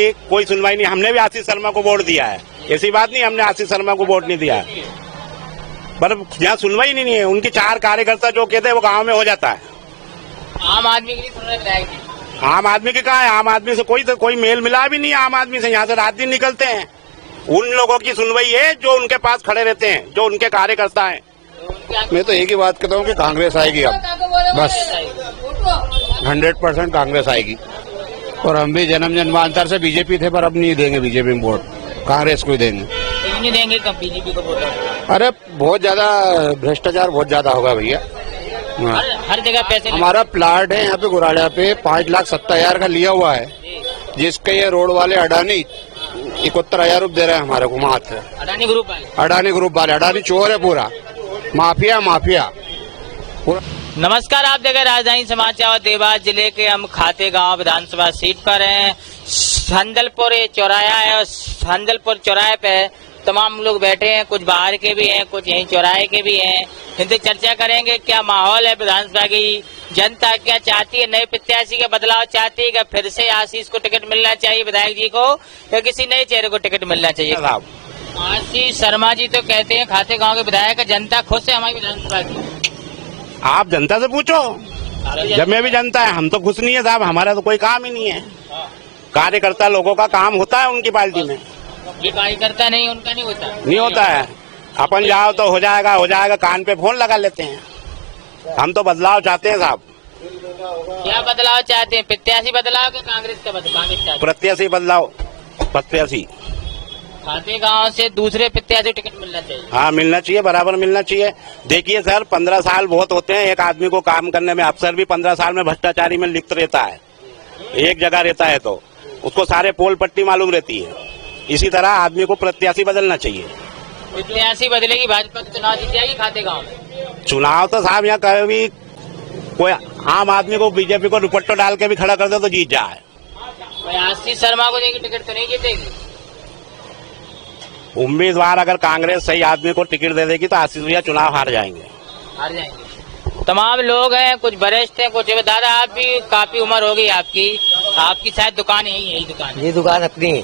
की कोई सुनवाई नहीं। हमने भी आशीष शर्मा को वोट दिया है, ऐसी बात नहीं हमने आशीष शर्मा को वोट नहीं दिया, पर यहाँ सुनवाई नहीं है। उनकी 4 कार्यकर्ता जो कहते हैं वो गांव में हो जाता है। आम आदमी की सुन रहे, आम आदमी की कहाँ है? आम आदमी से कोई मेल मिला भी नहीं। आम आदमी से यहाँ से रात दिन निकलते हैं। उन लोगों की सुनवाई है जो उनके पास खड़े रहते हैं, जो उनके कार्यकर्ता हैं। मैं तो एक ही बात कहता हूँ कि कांग्रेस आएगी, अब बस 100% कांग्रेस आएगी। और हम भी जन्म जन्मांतर से बीजेपी थे, पर अब नहीं देंगे बीजेपी में वोट, कांग्रेस को ही देंगे। नहीं देंगे कब बीजेपी को वोट? अरे बहुत ज्यादा भ्रष्टाचार बहुत ज्यादा होगा भैया। हर जगह पैसे। हमारा प्लाट है यहाँ पे गुराड़ा पे 5,70,000 का लिया हुआ है, जिसके ये रोड वाले अडानी 71,000 रुपये दे रहे हैं हमारे को मात्र। अडानी ग्रुप वाले अडानी चोर है, पूरा माफिया। नमस्कार, आप देख रहे राजधानी समाचार। देवास जिले के हम खाते गांव विधानसभा सीट पर हैं। संदलपुर चौराया है और संदलपुर चौराहे पे तमाम लोग बैठे हैं, कुछ बाहर के भी हैं, कुछ यहीं चौराहे के भी हैं। इनसे चर्चा करेंगे क्या माहौल है विधानसभा की, जनता क्या चाहती है, नए प्रत्याशी का बदलाव चाहती है, क्या फिर से आशीष को टिकट मिलना चाहिए विधायक जी को, या किसी नए चेहरे को टिकट मिलना चाहिए? आशीष शर्मा जी तो कहते हैं खाते गांव के विधायक, जनता खुश है हमारी विधानसभा की। आप जनता से पूछो, जब में भी जनता है। हम तो खुश नहीं है साहब, हमारा तो कोई काम ही नहीं है। कार्यकर्ता लोगों का काम होता है उनकी पार्टी में, ये कार्यकर्ता नहीं, उनका नहीं होता है। अपन जाओ तो हो जाएगा, कान पे फोन लगा लेते हैं। हम तो बदलाव चाहते हैं साहब। क्या बदलाव चाहते हैं? प्रत्याशी बदलाव के कांग्रेस का बदलाव? प्रत्याशी बदलाव, प्रत्याशी खाते गांव से दूसरे प्रत्याशी टिकट मिलना चाहिए। हाँ, मिलना चाहिए, बराबर मिलना चाहिए। देखिए सर, 15 साल बहुत होते हैं एक आदमी को काम करने में। अफसर भी 15 साल में भ्रष्टाचारी में लिप्त रहता है, एक जगह रहता है तो उसको सारे पोल पट्टी मालूम रहती है। इसी तरह आदमी को प्रत्याशी बदलना चाहिए। प्रत्याशी बदलेगी, भाजपा चुनाव जीत जाएगी खाते गाँव में। चुनाव तो साहब यहाँ कभी कोई आम आदमी को बीजेपी को दुपट्टा डाल के भी खड़ा कर दे तो जीत जाए। आशीष शर्मा को देगी टिकट तो नहीं जीतेगी। उम्मीदवार अगर कांग्रेस सही आदमी को टिकट दे देगी तो आशीष भैया चुनाव हार जाएंगे। तमाम लोग हैं, कुछ वरिष्ठ हैं, कुछ दादा आप भी काफी उम्र हो गई आपकी शायद दुकान यही दुकान? ये दुकान अपनी है।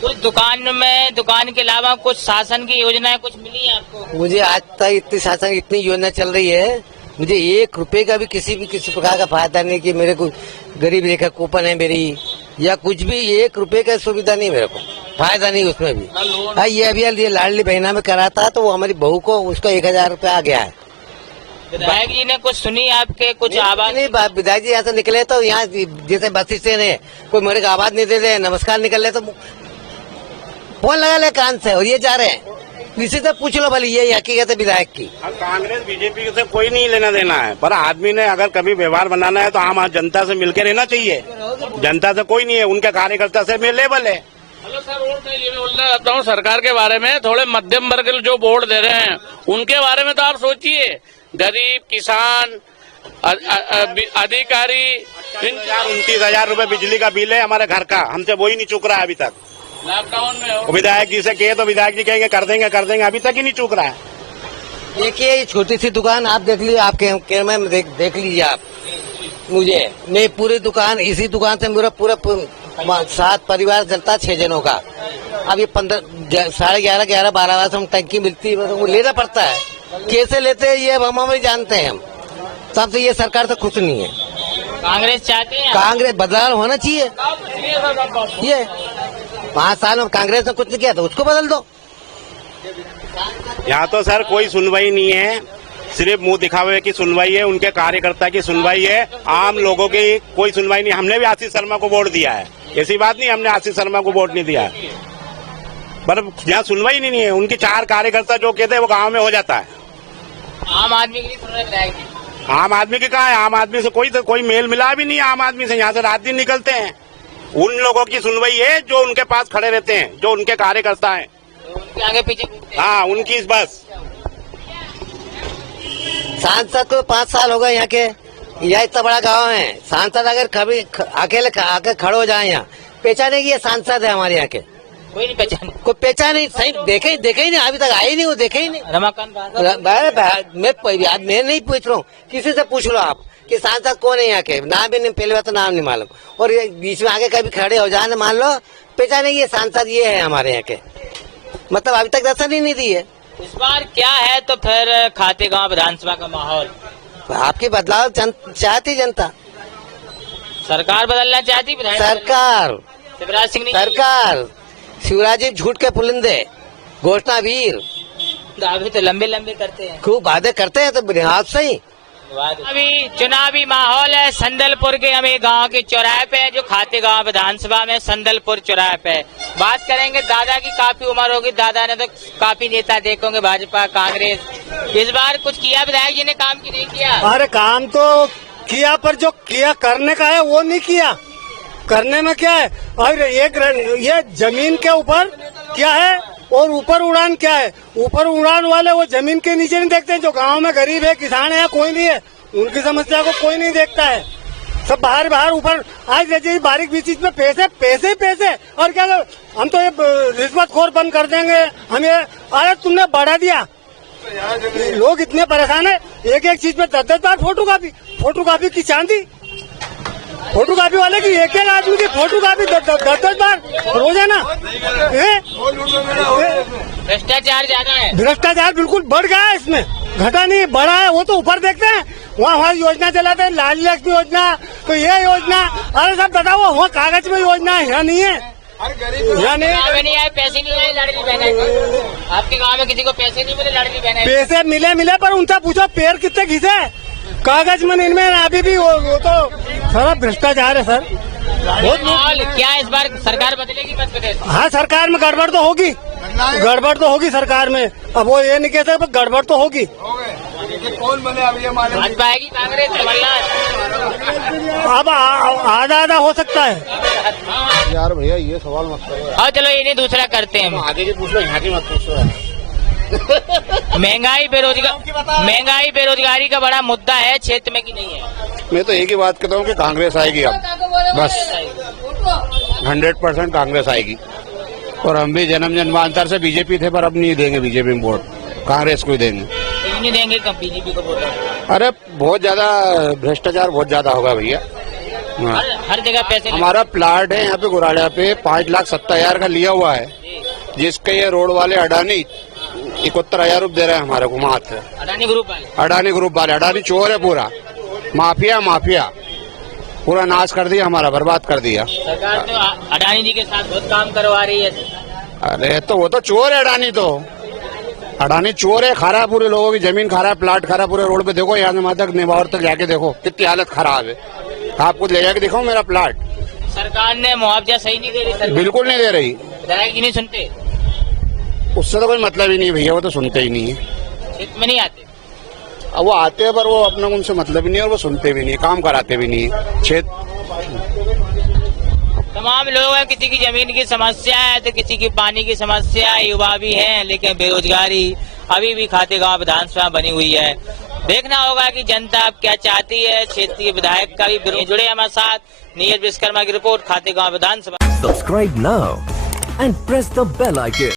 कुछ दुकान के अलावा कुछ शासन की योजनाएं कुछ मिली है आपको? मुझे आज तक इतनी योजना चल रही है, मुझे 1 रुपए का भी किसी प्रकार का फायदा नहीं कि मेरे को गरीब रेखा कूपन है मेरी, या कुछ भी 1 रुपए का सुविधा नहीं, मेरे को फायदा नहीं उसमें भी। हाँ, ये अभी लाडली बहना में करा था तो वो हमारी बहू को उसका 1,000 रुपए आ गया है। विधायक जी ने कुछ सुनी आपके कुछ आवाज? नहीं, विधायक जी यहाँ से निकले तो यहाँ जैसे बस स्टैंड है, कोई मेरे को आवाज नहीं दे रहे, नमस्कार निकल रहे तो फोन लगा ले कान से, और ये जा रहे हैं। किसी से पूछ लो भले, ये हकीकत है विधायक की। कांग्रेस बीजेपी से कोई नहीं लेना देना है, पर आदमी ने अगर कभी व्यवहार बनाना है तो आम जनता से मिलकर रहना चाहिए। जनता से कोई नहीं है, उनके कार्यकर्ता से मैं लेवल है। हेलो सर, वोट मैं ये बोलना चाहता हूँ सरकार के बारे में, थोड़े मध्यम वर्ग जो वोट दे रहे हैं उनके बारे में तो आप सोचिए। गरीब, किसान, अधिकारी। 29,000 रुपए बिजली का बिल है हमारे घर का, हमसे वही नहीं चुक रहा है अभी तक। लॉकडाउन में विधायक जी से कहे तो विधायक जी कहेंगे कर देंगे, अभी तक ही नहीं चुक रहा है। देखिए ये छोटी सी दुकान आप देख लीजिए, आप कैमरे में देख लीजिए आप। मैं पूरी दुकान, इसी दुकान से मेरा पूरा 7 परिवार चलता, 6 जनों का। अब ये 11:30 12 से हम टंकी मिलती है, वो लेना पड़ता है। कैसे लेते हैं ये हम जानते हैं। हम सबसे ये सरकार से खुश नहीं है। कांग्रेस चाहते हैं, कांग्रेस बदलाव होना चाहिए। ये 5 साल में कांग्रेस ने कुछ नहीं किया तो उसको बदल दो। यहाँ तो सर कोई सुनवाई नहीं है, सिर्फ मुंह दिखावे की सुनवाई है, उनके कार्यकर्ता की सुनवाई है। आम लोगों की कोई सुनवाई नहीं। हमने भी आशीष शर्मा को वोट दिया है, ऐसी बात नहीं हमने आशीष शर्मा को वोट नहीं दिया, पर यहाँ सुनवाई नहीं है। उनकी 4 कार्यकर्ता जो कहते हैं वो गाँव में हो जाता है। आम आदमी की सुन रहे, आम आदमी की कहाँ है? आम आदमी से कोई मेल मिला भी नहीं। आम आदमी से यहाँ से रात दिन निकलते हैं। उन लोगों की सुनवाई है जो उनके पास खड़े रहते हैं, जो उनके कार्यकर्ता हैं, उनके आगे पीछे। हाँ, उनकी बस। सांसद को 5 साल हो गए यहाँ के, यह इतना बड़ा गांव है। सांसद अगर कभी अकेले आके खड़े हो जाए, यहाँ पहचाने की ये सांसद है हमारे यहाँ के, कोई नहीं पहचाने, कोई पहचान नहीं, सही देखे ही नहीं, अभी तक आए ही नहीं, वो देखे ही नहीं। रमाकांत मैं नहीं पूछ रहा हूँ, किसी से पूछ लो आप कि सांसद कौन है यहाँ के, नाम भी नहीं, पहले बात तो नाम नहीं मालूम, और ये बीच में आगे कभी खड़े हो जाने मान लो पहचाने ये सांसद ये है हमारे यहाँ के, मतलब अभी तक दर्शन ही नहीं दी है। इस बार क्या है तो फिर खातेगांव विधानसभा का माहौल? आपकी बदलाव चाहती जनता, सरकार बदलना चाहती, विधायक सरकार शिवराज सिंह नहीं सरकार शिवराज जी झूठ के पुलिंदे, घोषणा वीर, दावे तो लंबे लंबे करते हैं, खूब वादे करते हैं तो आप सही। अभी चुनावी माहौल है संदलपुर के, हम एक गांव के चौराहे पे हैं जो खातेगांव विधानसभा में संदलपुर चौराहे पे। बात करेंगे, दादा की काफी उम्र होगी, दादा ने तो काफी नेता देखे होंगे, भाजपा कांग्रेस। इस बार कुछ किया विधायक जी ने काम की नहीं किया? अरे काम तो किया, पर जो किया करने का है वो नहीं किया। करने में क्या है, और ये जमीन के ऊपर क्या है और ऊपर उड़ान क्या है। ऊपर उड़ान वाले वो जमीन के नीचे नहीं देखते, जो गांव में गरीब है, किसान है, कोई नहीं है, उनकी समस्या को कोई नहीं देखता है। सब बाहर बाहर ऊपर, आज जैसे बारीक बीच में पैसे पैसे पैसे, और क्या हम तो ये रिश्वतखोर बंद कर देंगे, हम ये, अरे तुमने बढ़ा दिया, लोग इतने परेशान है, एक एक चीज में 10-10 बार फोटोकॉपी की चांदी, फोटोकॉपी वाले की एक आदमी की फोटोकॉपी 10-10 बार रोजाना। भ्रष्टाचार ज्यादा है, भ्रष्टाचार बिल्कुल बढ़ गया है, इसमें घटा नहीं बढ़ा है। वो तो ऊपर देखते हैं, वहाँ हमारी योजना चलाते हैं, लाल लक्ष्मी योजना, तो ये योजना, अरे सब बताओ वहाँ कागज में योजना है, यहाँ नहीं है, यहाँ नहीं आए, पैसे नहीं आए लाडली बहन। आपके गांव में किसी को पैसे नहीं मिले लाडली बहन? पैसे मिले पर उनसे पूछो पैर कितने घिसे, कागज में इनमें अभी भी वो तो सारा भ्रष्टाचार है सर। बहुत माहौल क्या है इस बार, सरकार बदलेगी मध्य प्रदेश? हाँ, सरकार में गड़बड़ तो होगी, गड़बड़ तो होगी सरकार में, अब वो ये नहीं कह सकते, गड़बड़ तो होगी। कौन बने अभी हमारे? भाजपा आएगी, कांग्रेस, अब आधा हो सकता है। यार भैया ये सवाल मत करो। और चलो इन्हें दूसरा करते हैं, आगे की पूछ लो, यहाँ की मत पूछो। महंगाई बेरोजगारी का बड़ा मुद्दा है क्षेत्र में कि नहीं है? मैं तो एक ही बात कहता हूँ कि कांग्रेस आएगी, अब बस 100% कांग्रेस आएगी। और हम भी जन्मांतर से बीजेपी थे, पर अब नहीं देंगे बीजेपी में वोट, कांग्रेस को ही देंगे। क्यों नहीं देंगे बीजेपी को वोट? अरे बहुत ज्यादा भ्रष्टाचार बहुत ज्यादा होगा भैया। हर जगह पैसे, हमारा प्लाट है यहाँ पे गुराड़िया पे 5,70,000 का लिया हुआ है, जिसके ये रोड वाले अडानी 71,000 रुपये दे रहे हैं हमारे को मात्र। अडानी ग्रुप वाले, अडानी चोर है पूरा, माफिया पूरा नाश कर दिया, हमारा बर्बाद कर दिया। सरकार तो अडानी जी के साथ बहुत काम करवा रही है। अरे तो वो तो चोर है, अडानी चोर है, खा रहा है पूरे लोगों की जमीन, खा रहा है, प्लाट खा रहा है पूरे रोड पे। देखो यहाँ से तक नेवार तक जाके देखो कितनी हालत खराब है, आपको ले जाके दिखाओ मेरा प्लाट। सरकार ने मुआवजा सही नहीं दे रही, बिल्कुल नहीं दे रही, विधायक जी नहीं सुनते, उससे तो कोई मतलब ही नहीं भैया, वो तो सुनते ही नहीं है, क्षेत्र में नहीं आते। अब वो आते हैं पर वो अपना उनसे मतलब ही नहीं है, और वो सुनते भी नहीं, काम कराते भी नहीं है। तमाम लोग हैं, किसी की जमीन की समस्या है तो किसी की पानी की समस्या है, युवा भी हैं, लेकिन बेरोजगारी अभी भी खातेगांव विधानसभा बनी हुई है। देखना होगा कि जनता अब क्या चाहती है। क्षेत्रीय विधायक का भी जुड़े हमारे साथ, नीरज विश्वकर्मा की report, Khategaon Vidhan Sabha. Subscribe now and press the bell icon.